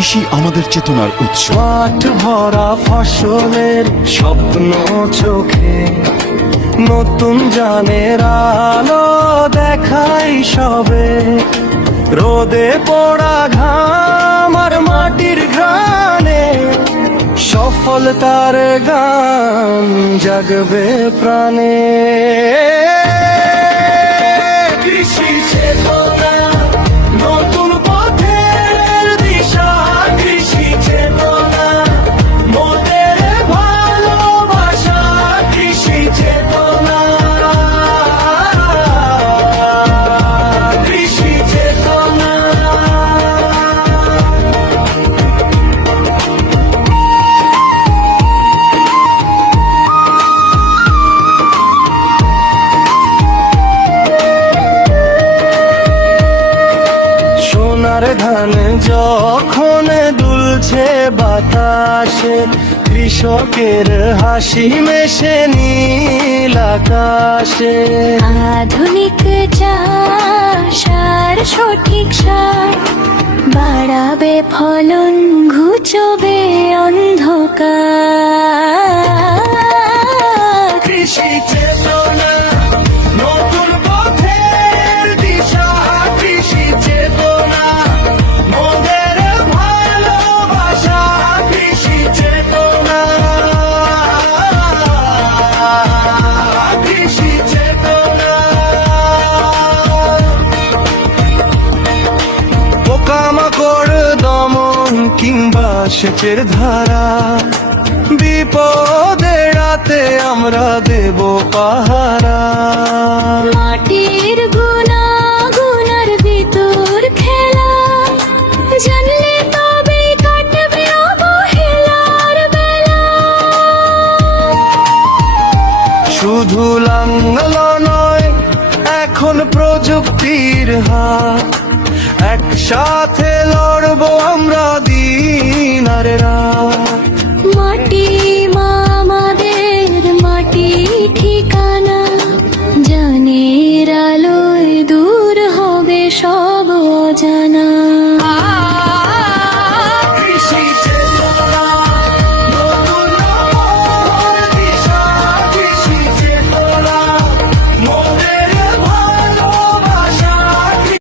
কৃষি আমাদের চেতনার উৎস। মাঠ ভরা ফসলের স্বপ্ন চোখে, নতুন জানের আলো দেখাই সবে। রোদে পোড়া ঘাম আর মাটির ঘ্রাণে সফলতার গান জাগবে প্রাণে। কৃষি চেতনা নতুন পথের দিশা, কৃষি চেতনা মোদের ভালোবাসা, কৃষি চেতনা, কৃষি চেতনা। সোনার ধান যখন দুলছে বাতাসে, কৃষকের হাসি মেশে নীল আকাশে। আধুনিক চাষ আর সঠিক সার বাড়াবে ফলন, ঘুচবে অন্ধকার। কৃষি চেতনা নতুন পথের দিশা, কৃষি চেতনা মোদের ভালোবাসা, কৃষি চেতনা, কৃষি চেতনা। পোকামাকড় দমন কিংবা সেচের ধারা, বিপদে রাতে আমরা দেব পাহারা। মাটির গুণাগুণের ভিতর খেলা, জানলে তবে কাটবে অবহেলার বেলা। শুধু লাঙ্গল নয়, এখন প্রযুক্তির হাত, একসাথে লড়বো আমরা দিন আর রাত। মাটি